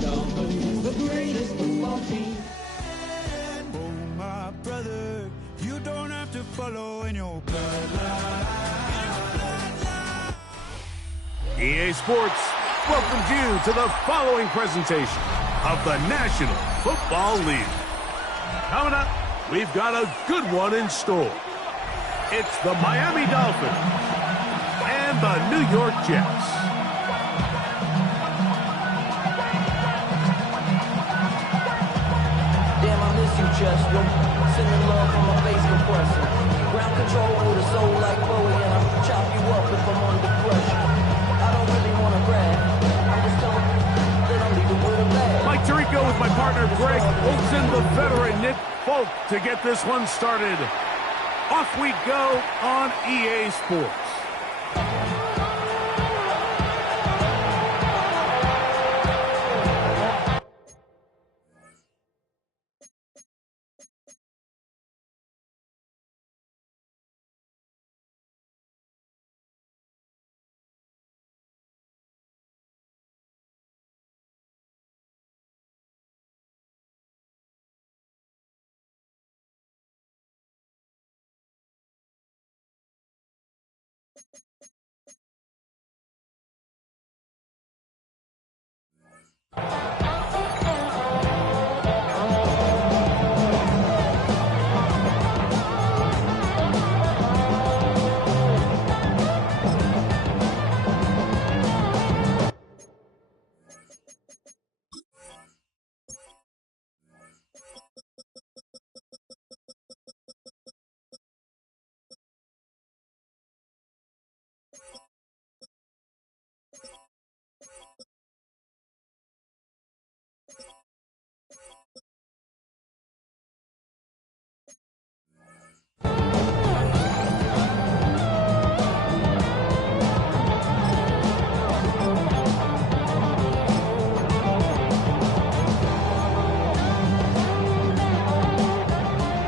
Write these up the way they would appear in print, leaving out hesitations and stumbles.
The greatest football team. Oh, my brother, you don't have to follow in your bloodline. EA Sports welcomes you to the following presentation of the National Football League. Coming up, we've got a good one in store. It's the Miami Dolphins and the New York Jets. Damn, I miss you, Chester. Sending love from my face compressor. Ground control with a soul like Bowie, and I'll chop you up if I'm under pressure. I don't really want to brag. I'm just telling you that I'm leaving with a bag. Mike Tirico with my partner Greg Olsen, the veteran Nick Folk to get this one started. Off we go on EA Sports.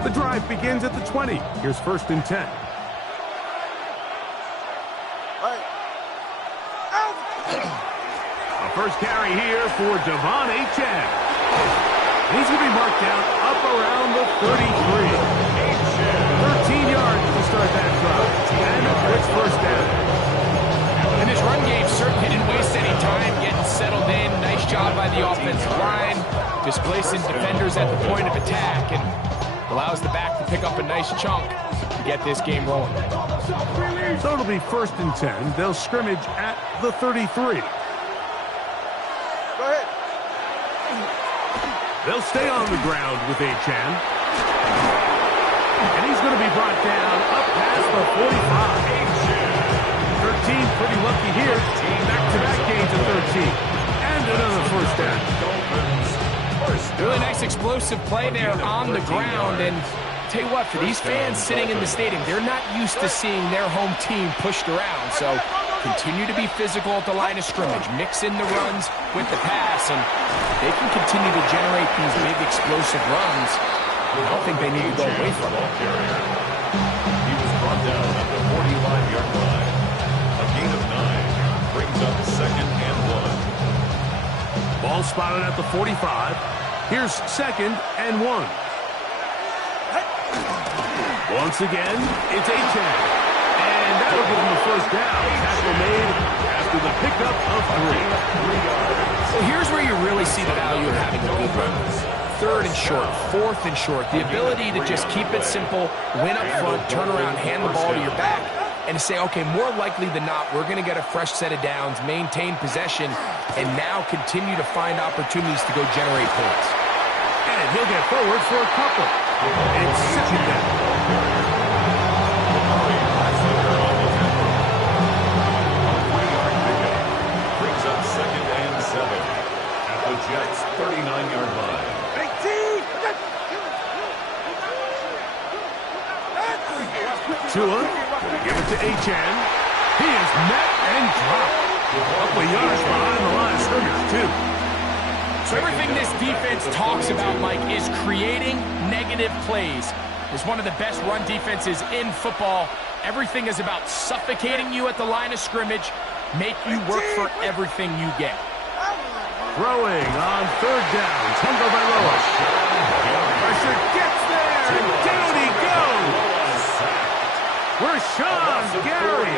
The drive begins at the 20. Here's 1st and 10. A first carry here for Devon Achane. He's going to be marked down up around the 33. 13 yards to start that drive. And a quick first down. And this run game certainly didn't waste any time getting settled in. Nice job by the offensive line, displacing defenders at the point of attack, and allows the back to pick up a nice chunk to get this game rolling. So it'll be 1st and 10. They'll scrimmage at the 33. Go ahead. They'll stay on the ground with Achane. And he's going to be brought down up past the 45. 13 pretty lucky here. Back-to-back gains of 13. And another first down. Really nice explosive play there on the ground. And tell you what, for these fans sitting in the stadium, they're not used to seeing their home team pushed around. So continue to be physical at the line of scrimmage. Mix in the runs with the pass, and they can continue to generate these big explosive runs. I don't think they need to go away from it. He was brought down at the 45-yard line. A gain of 9 brings up 2nd and 1. Ball spotted at the 45. Here's 2nd and 1. Once again, it's Achane. And that'll give him the first down. Tackle made after the pickup of 3. So here's where you really see the value of having a good run. 3rd and short, 4th and short. The ability to just keep it simple, win up front, turn around, hand the ball to your back, and to say, okay, more likely than not, we're going to get a fresh set of downs, maintain possession, and now continue to find opportunities to go generate points. And he'll get forward for a couple. It's 2nd down. Brings up 2nd and 7 at the Jets' 39-yard line. Tua, give it to Achane. He is met and dropped. Couple of yards behind the line of scrimmage, too. So everything this defense talks about, Mike, is creating negative plays. It's one of the best run defenses in football. Everything is about suffocating you at the line of scrimmage, make you work for everything you get. Throwing on third down. Tagovailoa. Pressure gets there, and down he goes. Rashawn Gary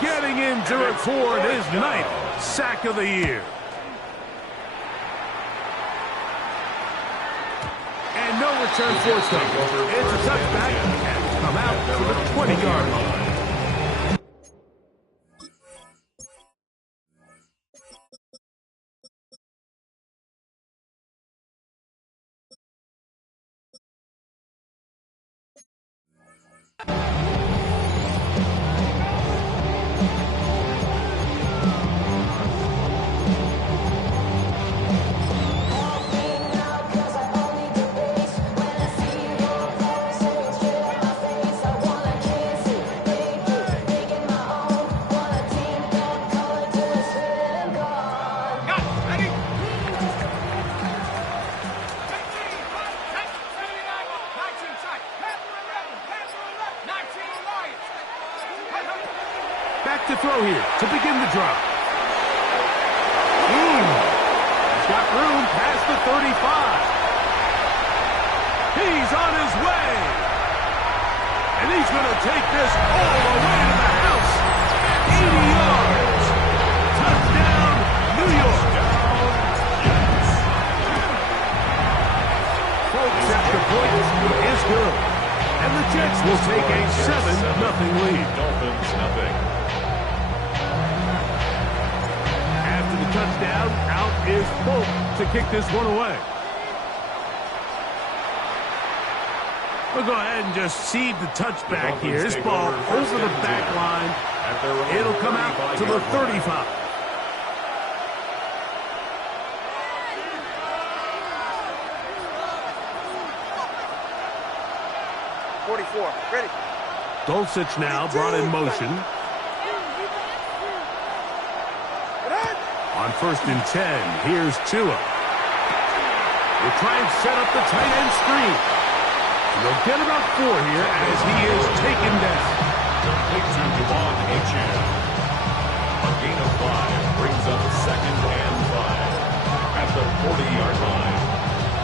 getting in to record his 9th sack of the year. And no return forced him. It's a touchback and come out to the 20-yard line. Back to throw here to begin the drive. He's got room past the 35. He's on his way. And he's going to take this all the way to the house. 80 yards. Touchdown, New York. Folks, extra point is good. And the Jets will take a 7-0 lead. Dolphins, nothing. After the touchdown, out is Polk to kick this one away. We'll go ahead and just seed the touchback here. This ball over the back line. It'll come out to the 35. 44. Ready. Dulcich now brought in motion. On 1st and 10, here's Tua. We'll try and set up the tight end screen. And they'll get about 4 here as he is taken down. Complete to Devon Achane. A gain of 5 brings up 2nd and 5 at the 40-yard line.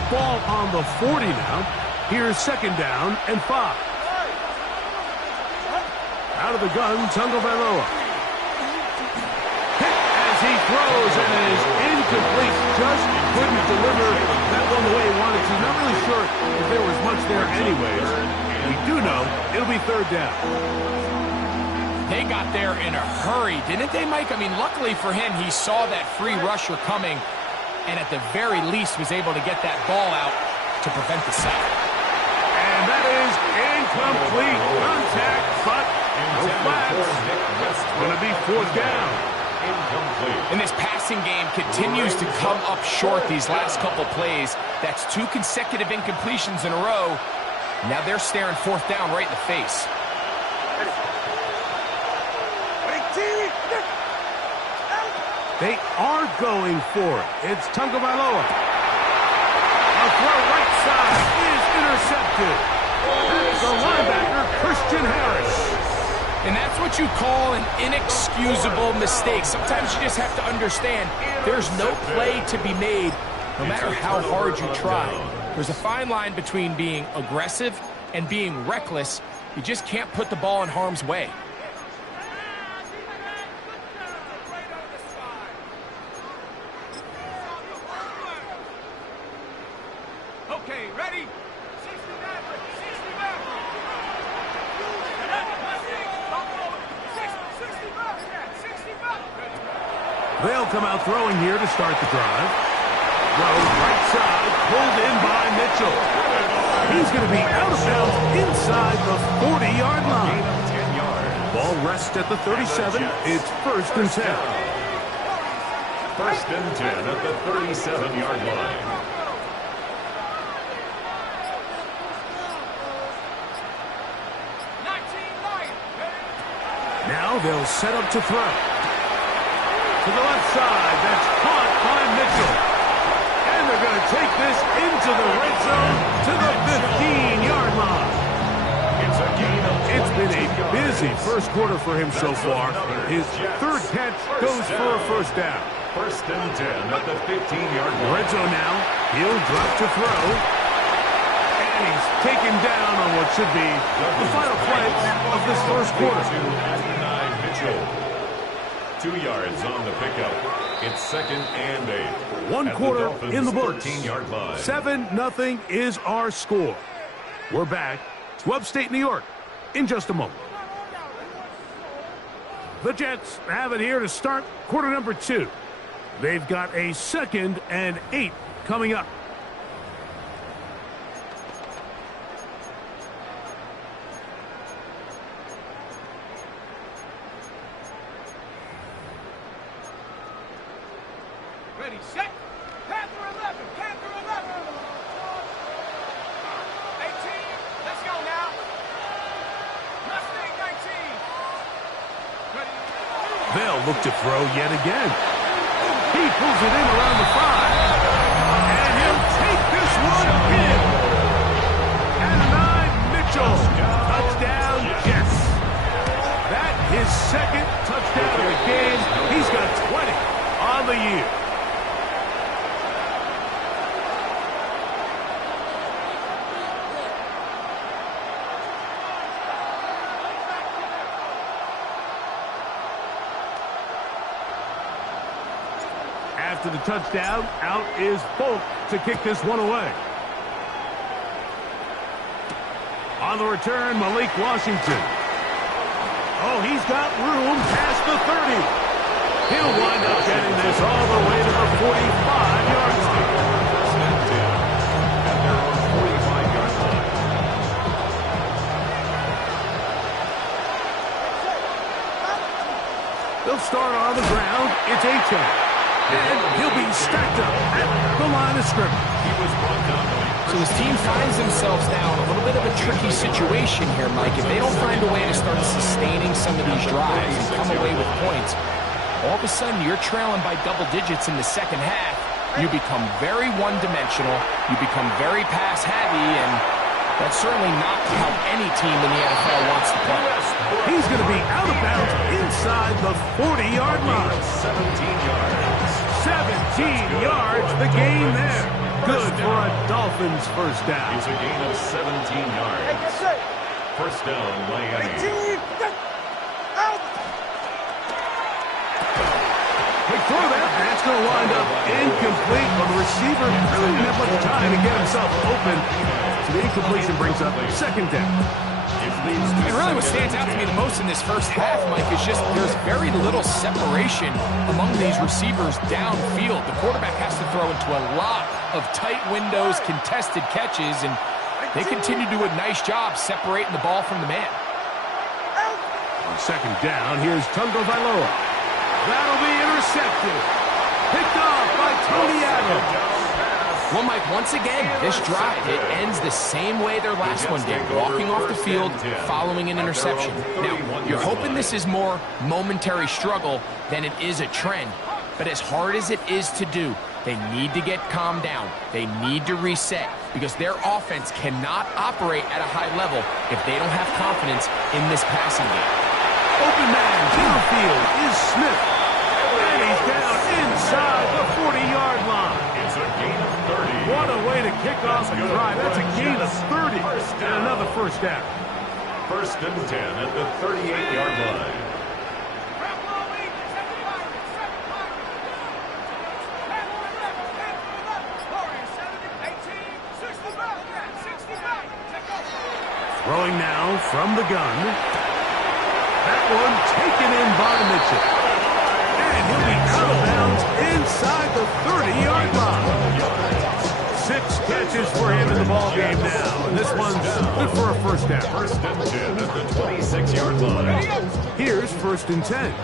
Ball on the 40 now. Here's 2nd down and 5. Out of the gun, Tagovailoa. He throws and it is incomplete. Just couldn't deliver that one the way he wanted to. Not really sure if there was much there anyways. We do know it'll be 3rd down. They got there in a hurry, didn't they, Mike? I mean, luckily for him, he saw that free rusher coming and at the very least was able to get that ball out to prevent the sack. And that is incomplete. Contact, but no flags. It's going to be 4th down. And this passing game continues to come up short these last couple plays. That's 2 consecutive incompletions in a row. Now they're staring 4th down right in the face. They are going for it. It's Tagovailoa. A throw right side is intercepted. That's the linebacker, Christian Harris. And that's what you call an inexcusable mistake. Sometimes you just have to understand there's no play to be made no matter how hard you try. There's a fine line between being aggressive and being reckless. You just can't put the ball in harm's way. Okay, ready? They'll come out throwing here to start the drive. Throw right side, pulled in by Mitchell. He's going to be out of bounds inside the 40-yard line. 10 yards. Ball rests at the 37. It's 1st and 10. 1st and 10 at the 37-yard line. Now they'll set up to throw. To the left side, that's caught by Mitchell. And they're going to take this into the red zone to the 15-yard line. It's a gain of It's been a busy first quarter for him so far. His third catch goes for a first down. First and 10 at the 15-yard line. Red zone now. He'll drop to throw. And he's taken down on what should be the final play of this first quarter. Mitchell. 2 yards on the pickup. It's second and 8. One quarter in the books. 13-yard line. 7-0 is our score. We're back to upstate New York in just a moment. The Jets have it here to start quarter number 2. They've got a 2nd and 8 coming up. Ready, set. Panther 11. Panther 11. 18. Let's go now. Mustang 19. Ready. They'll look to throw yet again. He pulls it in around the 5. And he'll take this one in. And 9, Mitchell. Touchdown, Jets. That his 2nd touchdown of the game. He's got 20 on the year. After the touchdown, out is Folk to kick this one away. On the return, Malik Washington. Oh, he's got room past the 30. He'll wind up getting this all the way to the 45-yard line. At their own 45-yard line. They'll start on the ground. It's A-10. And he'll be stacked up at the line of scrimmage. He was brought down. So his team finds themselves now in a little bit of a tricky situation here, Mike. If they don't find a way to start sustaining some of these drives and come away with points, all of a sudden you're trailing by double digits in the second half. You become very one-dimensional. You become very pass-heavy, and that's certainly not how any team in the NFL wants to play. He's going to be out of bounds inside the 40-yard line. 17 yards. 17 yards, the gain there. Good for a Dolphins first down. It's a gain of 17 yards. First down, Miami. 18. Out. Quick throw there. That's going to wind up incomplete. But the receiver really didn't have much time to get himself open. So the incompletion brings up second down. And really what stands out to me the most in this first half, Mike, is just there's very little separation among these receivers downfield. The quarterback has to throw into a lot of tight windows, contested catches, and they continue to do a nice job separating the ball from the man. On second down, here's Tungo Vailoa. That'll be intercepted. Picked off by Tony Adams. Well, Mike, once again, this drive, it ends the same way their last one did, walking off the field, following an interception. Now, you're hoping this is more momentary struggle than it is a trend, but as hard as it is to do, they need to get calmed down. They need to reset, because their offense cannot operate at a high level if they don't have confidence in this passing game. Open man downfield is Smith. And he's down inside the 40-yard line. It's a gain of 30. What a way to kick off a drive. That's a gain of 30 and another first down. First and 10 at the 38-yard line. Throwing now from the gun. That one taken in by Mitchell. And he'll be out of bounds inside the 30-yard line. 6 catches for him in the ballgame now. And this one's good for a first down. First and 10 at the 26-yard line. Here's first and 10.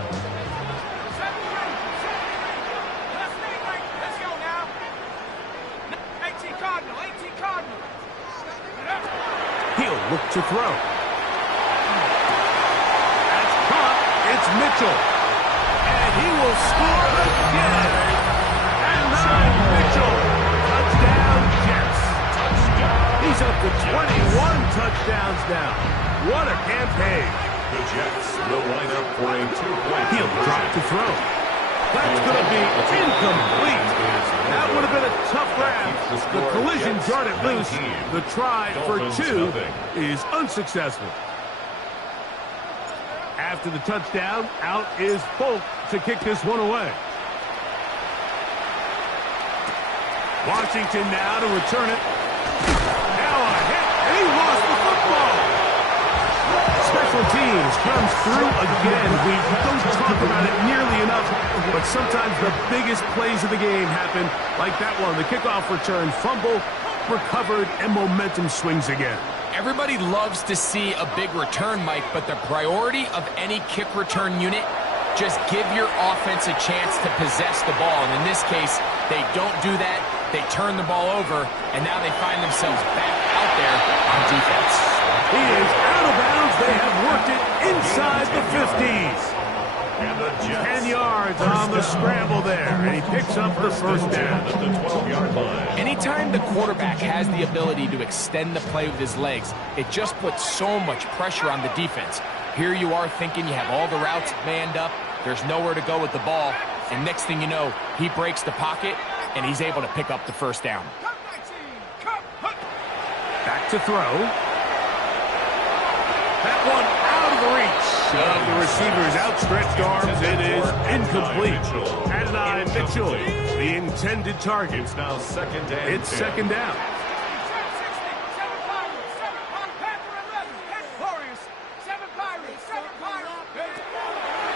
He'll look to throw. That's caught. It's Mitchell. And he will score again. And 9, Mitchell. Touchdown, Jets. He's up to 21 touchdowns now. What a campaign. The Jets will line up for a 2-point He'll drop to throw. That's going to be incomplete. That would have been a tough grab. The collision jarred it loose. The try for 2 is unsuccessful. After the touchdown, out is Folk to kick this one away. Washington now to return it. Now a hit, and he lost the football. Special teams comes through again. We don't talk about it nearly enough, but sometimes the biggest plays of the game happen like that one. The kickoff return, fumble, recovered, and momentum swings again. Everybody loves to see a big return, Mike, but the priority of any kick return unit, just give your offense a chance to possess the ball. And in this case, they don't do that. They turn the ball over, and now they find themselves back out there on defense. He is out of bounds. They have worked it inside the 50s. And the Jets 10 yards on the scramble there, and he picks up the first down. at the 12-yard line. Anytime the quarterback has the ability to extend the play with his legs, it just puts so much pressure on the defense. Here you are thinking you have all the routes manned up, there's nowhere to go with the ball, and next thing you know, he breaks the pocket, and he's able to pick up the first down. Back to throw. That one out of the reach of the receiver's outstretched arms. It is incomplete. Adonai Mitchell, the intended target. It's now second down. It's second down.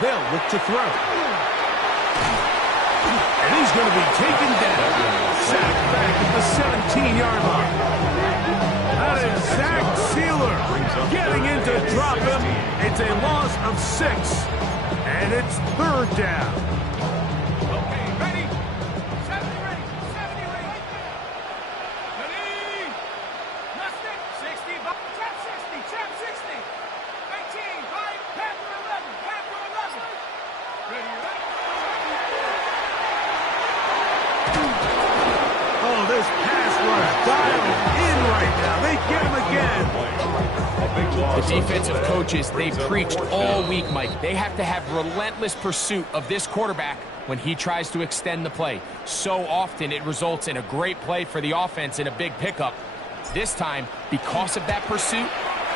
They'll look to throw. And he's going to be taken down. Sacked back at the 17-yard line. That is Zach Sealer getting in to drop him. It's a loss of 6, and it's third down. Okay, ready? 70 ready. 70 ready. Ready. Nothing. 60. Chap 60. Chap 60. 19. Right. Panther 11. Panther 11. Ready, ready. Oh, this pass rush dialed in right now. They get him again. The defensive coaches, they preached all week, Mike. They have to have relentless pursuit of this quarterback when he tries to extend the play. So often it results in a great play for the offense and a big pickup. This time, because of that pursuit,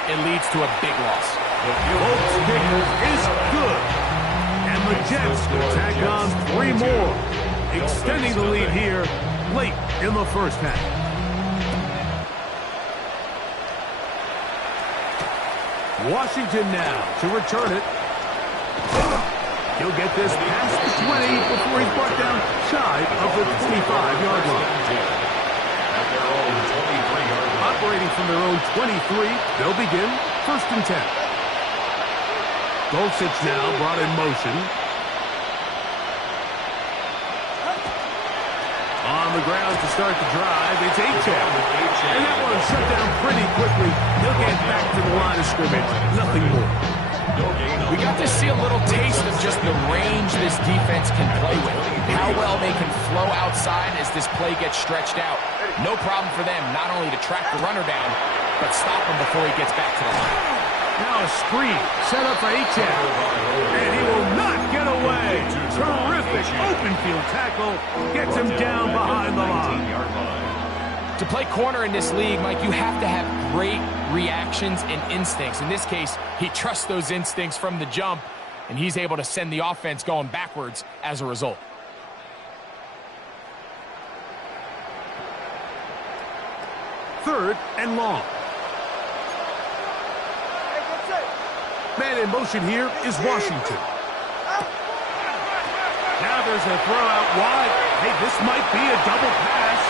it leads to a big loss. The Colts kicker is good. And the Jets tack on 3 more, extending the lead here late in the first half. Washington now to return it. He'll get this past the 20 before he's brought down shy of the 25-yard line. At their own 23-yard line. Operating from their own 23, they'll begin 1st and 10. Dulcich now brought in motion. On the ground to start the drive, it's Achane. And that one shut down pretty quickly. He'll get back to the line of scrimmage. Nothing more. We got to see a little taste of just the range this defense can play with. How well they can flow outside as this play gets stretched out. No problem for them not only to track the runner down, but stop him before he gets back to the line. Now a screen set up for Achane. And he will not get away. Terrific open field tackle. Gets him down behind the line. To play corner in this league, Mike, you have to have great reactions and instincts. In this case, he trusts those instincts from the jump, and he's able to send the offense going backwards as a result. Third and long. Man in motion here is Washington. Now there's a throw out wide. Hey, this might be a double pass.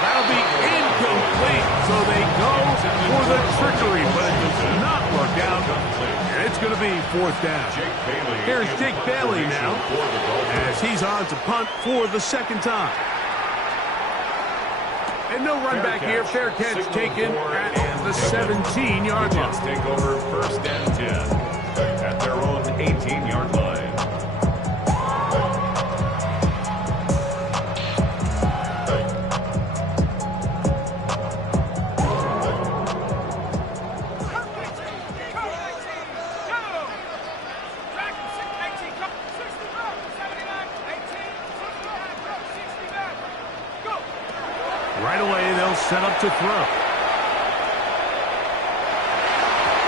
That'll be incomplete. So they go for the trickery, but it does not work out. And it's going to be 4th down. Here's Jake Bailey now as he's on to punt for the 2nd time. And no run back here. Fair catch taken at the 17-yard line. Jets take over 1st and 10 at their own 18-yard line. Right away, they'll set up to throw.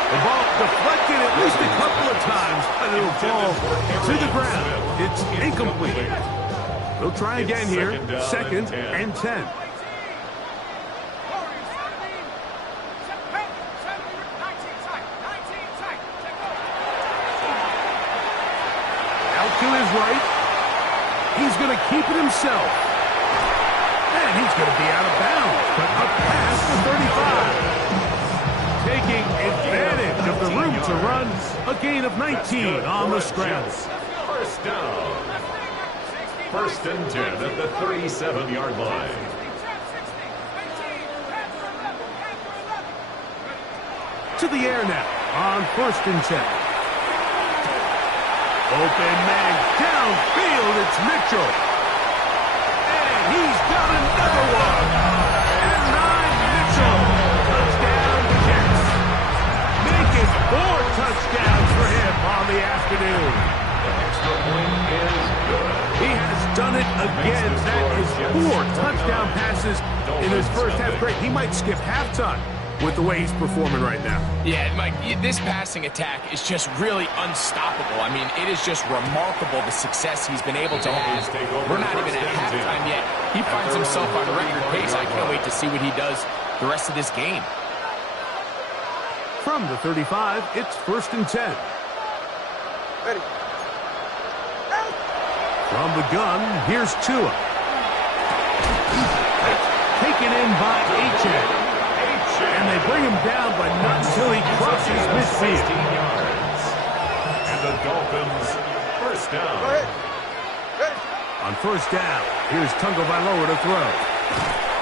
The ball deflected at least a couple of times, but it'll fall to the ground. It's incomplete. They'll try again here. Second and 10. Out to his right. He's going to keep it himself. And he's going to be out of bounds, but up past the 35. Taking advantage of the room to run. A gain of 19 on the scramble. First down. First and 10 at the 37-yard line. To the air now on first and 10. Open man downfield. It's Mitchell. And he's got another one. And 9 Mitchell. Touchdown Jets. Making 4 touchdowns for him on the afternoon. The extra point is good. He has done it again. That is 4 touchdown passes in his first half. Great. He might skip halftime with the way he's performing right now. Yeah, Mike, this passing attack is just really unstoppable. I mean, it is just remarkable the success he's been able to have. We're not even at halftime yet. He finds himself on record pace. I can't wait to see what he does the rest of this game. From the 35, it's first and 10. Ready. From the gun, here's Tua. Taken in by Achane. And they bring him down, but not until he crosses midfield. 16 yards. And the Dolphins, first down. Go ahead. Ready. On first down, here's Tagovailoa to throw.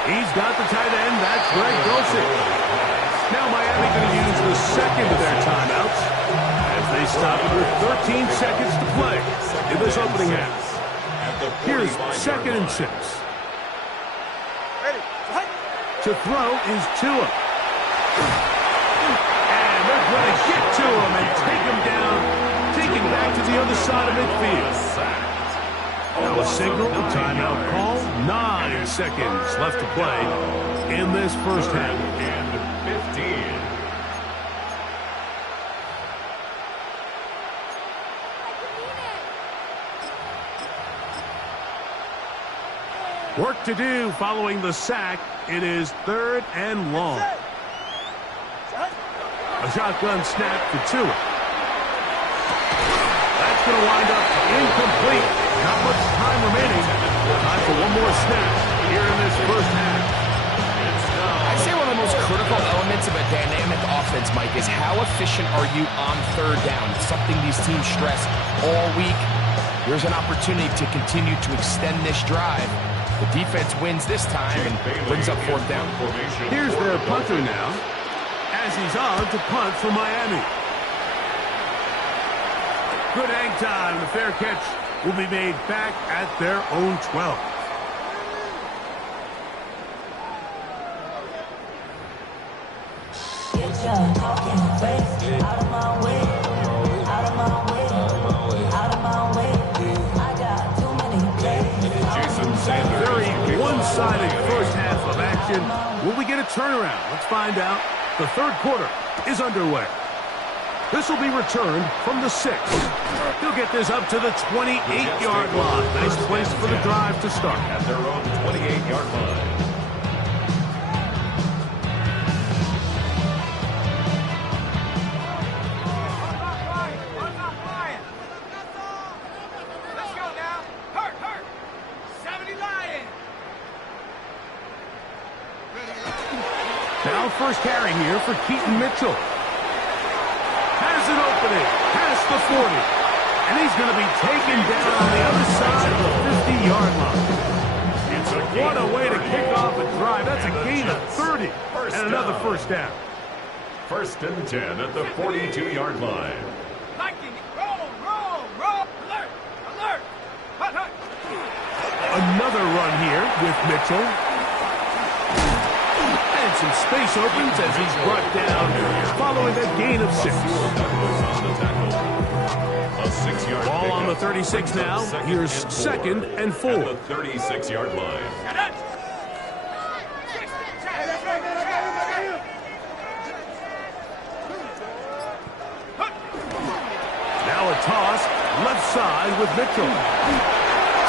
He's got the tight end. That's Greg Dulcich. Now Miami going to use the second of their timeouts as they stop it with 13 seconds to play in this opening half. Here's second and 6. Ready. To throw is Tua. And they're going to get to him and take him down, take him back to the other side of midfield. Now a signal, a timeout call. 9 seconds left to play in this first half. And 15. Work to do following the sack. It is third and long. A shotgun snap to Tua. That's going to wind up incomplete. Not much time remaining. Time for one more snap here in this first half. I'd say one of the most critical elements of a dynamic offense, Mike, is how efficient are you on third down? It's something these teams stress all week. Here's an opportunity to continue to extend this drive. The defense wins this time and brings up fourth down. Here's their punter now, as he's on to punt for Miami. Good hang time. The fair catch will be made back at their own 12. Very one-sided first half of action. Will we get a turnaround? Let's find out. The third quarter is underway. This will be returned from the 6. He'll get this up to the 28-yard line. Nice place for the drive to start. At their own 28-yard line. Let's go now. Hurt. 70 Lions. Now first carry here for Keaton Mitchell. Has an opening past the 40. And he's going to be taken down on the other side of the 50-yard line. What a way to kick off a drive. That's a gain of 30 and another first down. First and 10 at the 42-yard line. Lightning. Roll. Alert. Hut. Another run here with Mitchell. And some space opens as he's brought down following a gain of 6. A 6-yard Ball on the 36 now. Here's second and 4. At the 36-yard line. toss, left side with Mitchell.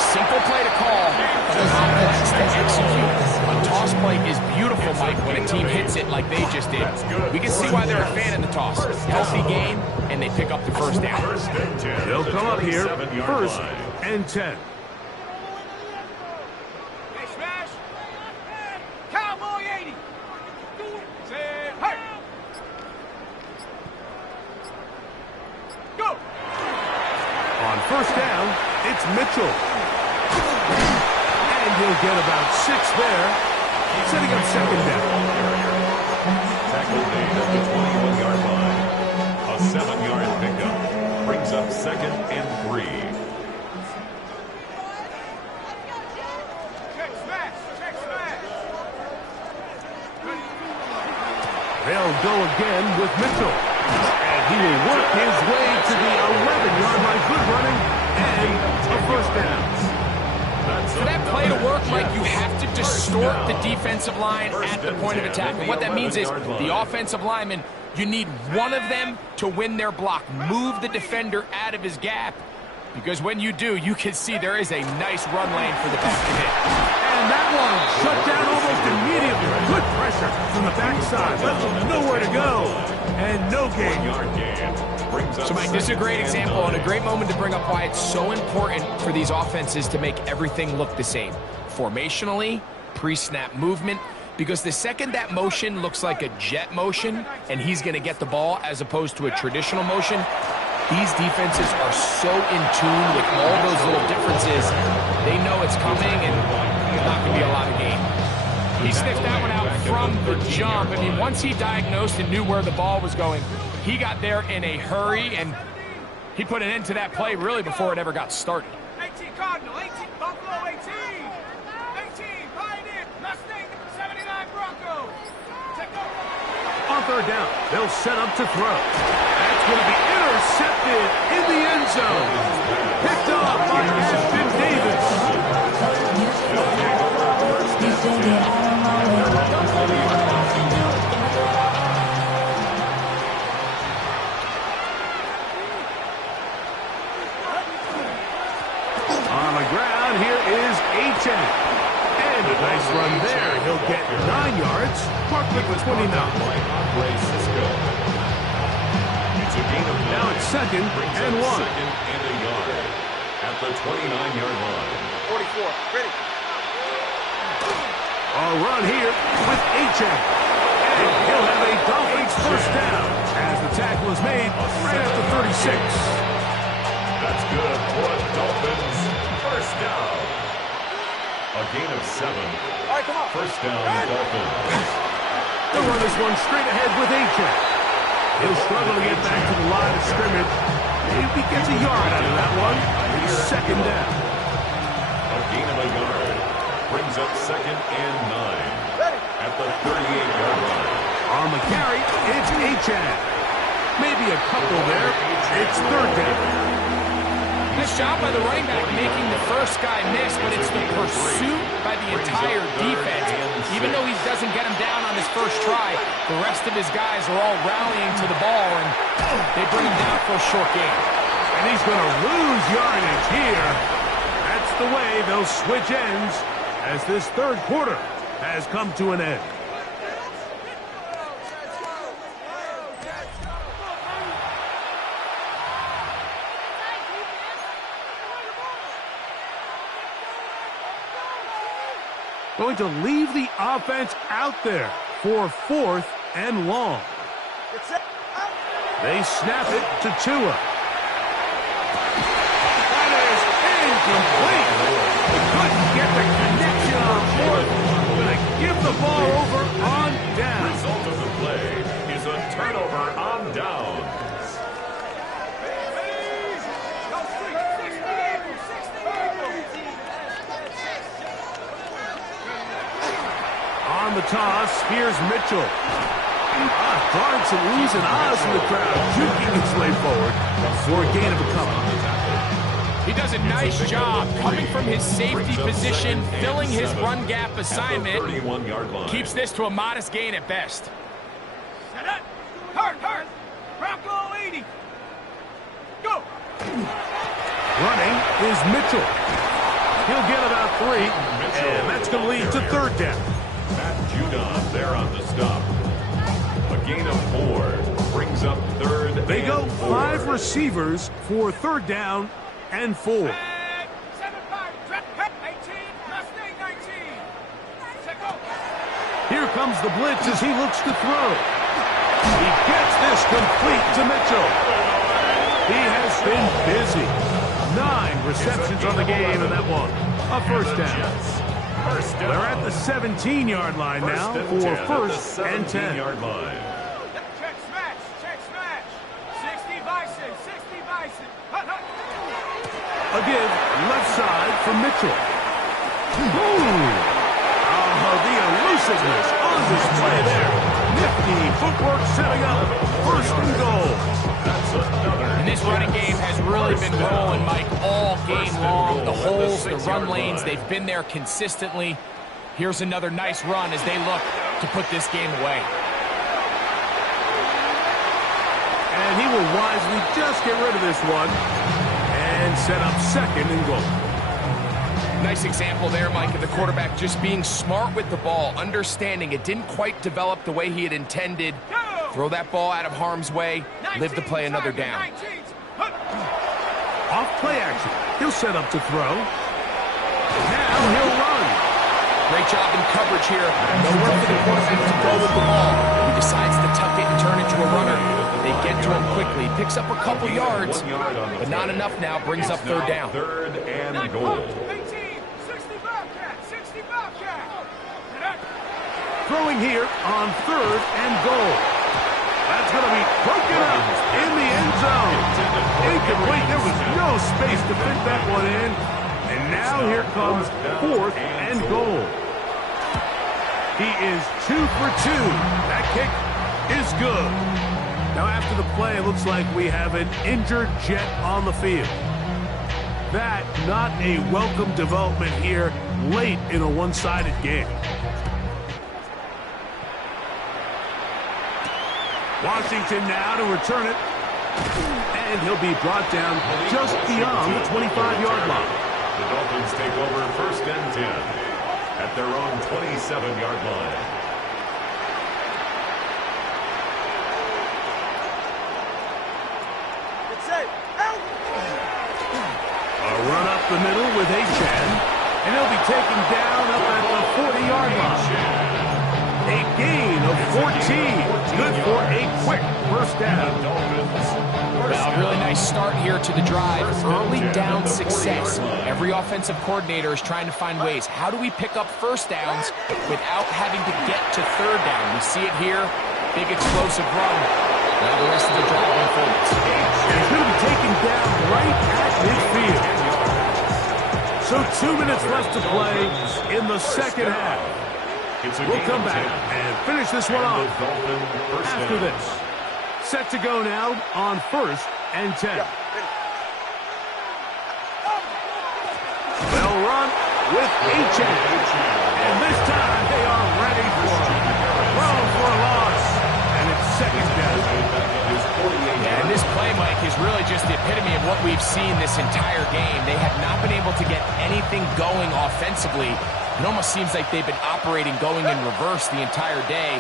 Simple play to call, but complex to execute. A toss play is beautiful, Mike, when a team hits it like they just did. We can see why they're a fan in the toss. Healthy game, and they pick up the first down. They'll come up here, first and 10. Hey, smash. Cowboy 80. Say, hey. Go. On first down, it's Mitchell. And he'll get about 6 there, setting up second down. Tackle made at the 21-yard line. A 7-yard pickup brings up second and 3. Check smash. Check smash. They'll go again with Mitchell. And he will work his way to the 11-yard line. Good running and a first down. For that play to work, Mike, you have to distort the defensive line at the point of attack. And what that means is the offensive lineman, you need one of them to win their block. Move the defender out of his gap. Because when you do, you can see there is a nice run lane for the back to hit. And that one shut down almost immediately. Good pressure from the backside. Left him nowhere to go. And no gain. So, Mike, this is a great example and a great moment to bring up why it's so important for these offenses to make everything look the same. Formationally, pre-snap movement, because the second that motion looks like a jet motion and he's going to get the ball as opposed to a traditional motion, these defenses are so in tune with all those little differences. They know it's coming and there's not going to be a lot of gain. He sniffed that one out from the jump. I mean, once he diagnosed and knew where the ball was going, he got there in a hurry, and he put an end to that play really before it ever got started. 18 Cardinal, 18 Buffalo, 18. 18 Pioneer, Mustang, 79 Bronco. Take over. On third down, they'll set up to throw. That's going to be intercepted in the end zone. Picked off by Ashton Davis. On the ground, here is Achane. And a nice run there. He'll get 9 yards. Marked at the 29. Now it's second and 1. Second and a yard at the 29-yard line. 44, ready. A run here with Achane. And he'll have a Dolphins first down as the tackle is made right at the 36. That's good for a Dolphins first down. A gain of 7. All right, come on. First down, Dolphins. They'll run this one straight ahead with Achane. He'll struggle to get back to the line of scrimmage. If he gets a yard out of that one, it's second down. A gain of a yard brings up second and 9 at the 38-yard line. On the carry, it's Achane. Maybe a couple there. It's third down. Nice job by the running back making the first guy miss, but it's the pursuit by the entire defense. Even though he doesn't get him down on his first try, the rest of his guys are all rallying to the ball, and they bring him down for a short gain. And he's going to lose yardage here. That's the way they'll switch ends as this third quarter has come to an end. Going to leave the offense out there for fourth and long. They snap it to Tua. That is incomplete. Couldn't get the connection on fourth. Going to give the ball over on down. Result of the play is a turnover on downs. On the toss, here's Mitchell. Drawing some oohs and ahs from the crowd, juking its way forward for a gain of a couple. He does a nice job coming from his safety position, filling his run gap assignment. 31-yard line. Keeps this to a modest gain at best. Set it. Hurt. Bronco 80. Go. Running is Mitchell. He'll get about 3, and that's going to lead to third down. Matt Judon there on the stop. A gain of 4 brings up third. They go and 4. 5 receivers for third down and 4. 7-5, drop, 18, Mustang 19. Check out. Here comes the blitz as he looks to throw. He gets this complete to Mitchell. He has been busy. 9 receptions on the game, and that one, a first down. They're at the 17-yard line now for first and 10. Check smash. 60 Bison, 60 Bison. Hut, hut. Again, left side for Mitchell. Ooh. Oh, the elusiveness on display there. Nifty footwork setting up first and goal. And this running game has really been rolling, Mike, all game long. The holes, the run lanes, they've been there consistently. Here's another nice run as they look to put this game away. And he will wisely just get rid of this one and set up second and goal. Nice example there, Mike, of the quarterback just being smart with the ball, understanding it didn't quite develop the way he had intended. Throw that ball out of harm's way, live to play another down. Off play action. He'll set up to throw. Now he'll run. Great job in coverage here. Nowhere for the quarterback to go with the ball. He decides to tuck it and turn into a runner. They get to him quickly. Picks up a couple yards, but not enough now. Brings up third down. Third and goal. 18, 60 Bobcat, 60 Bobcat. Throwing here on third and goal. That's going to be broken up in the end zone. Incomplete. There was no space to fit that one in. And now here comes fourth and goal. He is 2 for 2. That kick is good. Now after the play, it looks like we have an injured Jet on the field. That not a welcome development here late in a one-sided game. Washington now to return it. And he'll be brought down just beyond the 25-yard line. The Dolphins take over first and 10 at their own 27-yard line. It's safe. Out. A run up the middle with Achane. And he'll be taken down up at the 40-yard line. A gain of 14. Good for a quick first down. Well, a really nice start here to the drive. Early down success. Every offensive coordinator is trying to find ways. How do we pick up first downs without having to get to third down? We see it here. Big explosive run. Now the rest of the drive unfolds. He's going to be taken down right at midfield. So 2 minutes left to play in the second half. We'll come back and finish this one off after this. Set to go now on first and 10. They'll run with Achane. And this time they are ready for it. Throw for a loss. And it's second down. Yeah, and this play, Mike, is really just the epitome of what we've seen this entire game. They have not been able to get anything going offensively. It almost seems like they've been operating going in reverse the entire day.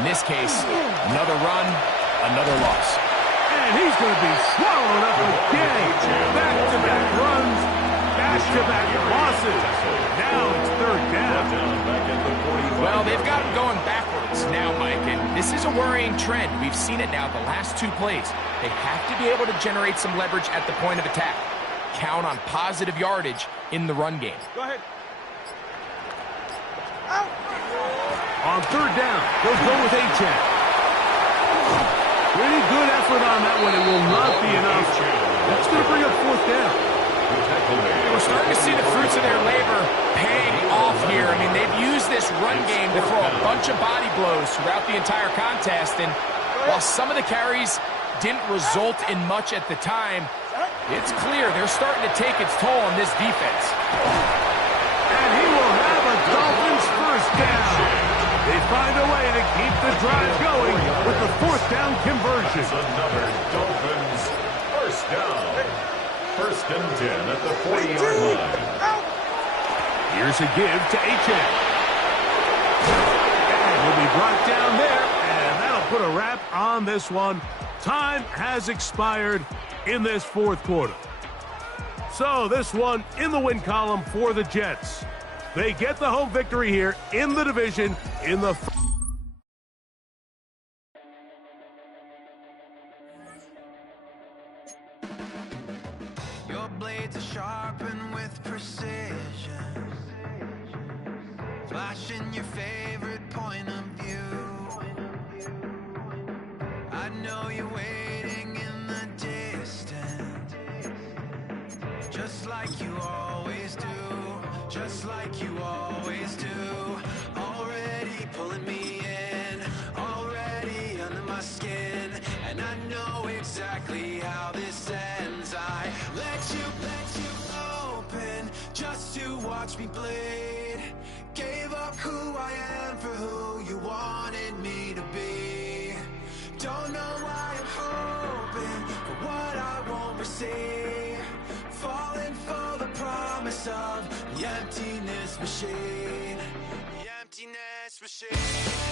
In this case, another run, another loss. And he's going to be swallowed up again. Back-to-back runs, back-to-back losses. Now it's third down. Well, they've got him going backwards now, Mike, and this is a worrying trend. We've seen it now the last 2 plays. They have to be able to generate some leverage at the point of attack. Count on positive yardage in the run game. Go ahead. On third down, they'll go with Achane. Pretty good effort on that one. It will not be enough. That's going to bring up fourth down. We're starting to see the fruits of their labor paying off here. I mean, they've used this run game to throw a bunch of body blows throughout the entire contest. And while some of the carries didn't result in much at the time, it's clear they're starting to take its toll on this defense. And he will have a Dolphins first down. They find a way to keep the drive going with the fourth down conversion. Another Dolphins first down. first and 10 at the 40-yard line. Here's a give to Achane. And he'll be brought down there, and that'll put a wrap on this one. Time has expired in this fourth quarter. So this one in the win column for the Jets. They get the home victory here in the division in the Your blades are sharpened with precision, flashing your favorite point of view. I know you're waiting in the distance, just like you always do, just like you always do. Already pulling me in, already under my skin, and I know exactly how this ends. I let you open just to watch me bleed. Gave up who I am for who you wanted me to be. Don't know why I'm hoping for what I won't receive. Falling for the promise of the emptiness machine. The emptiness machine.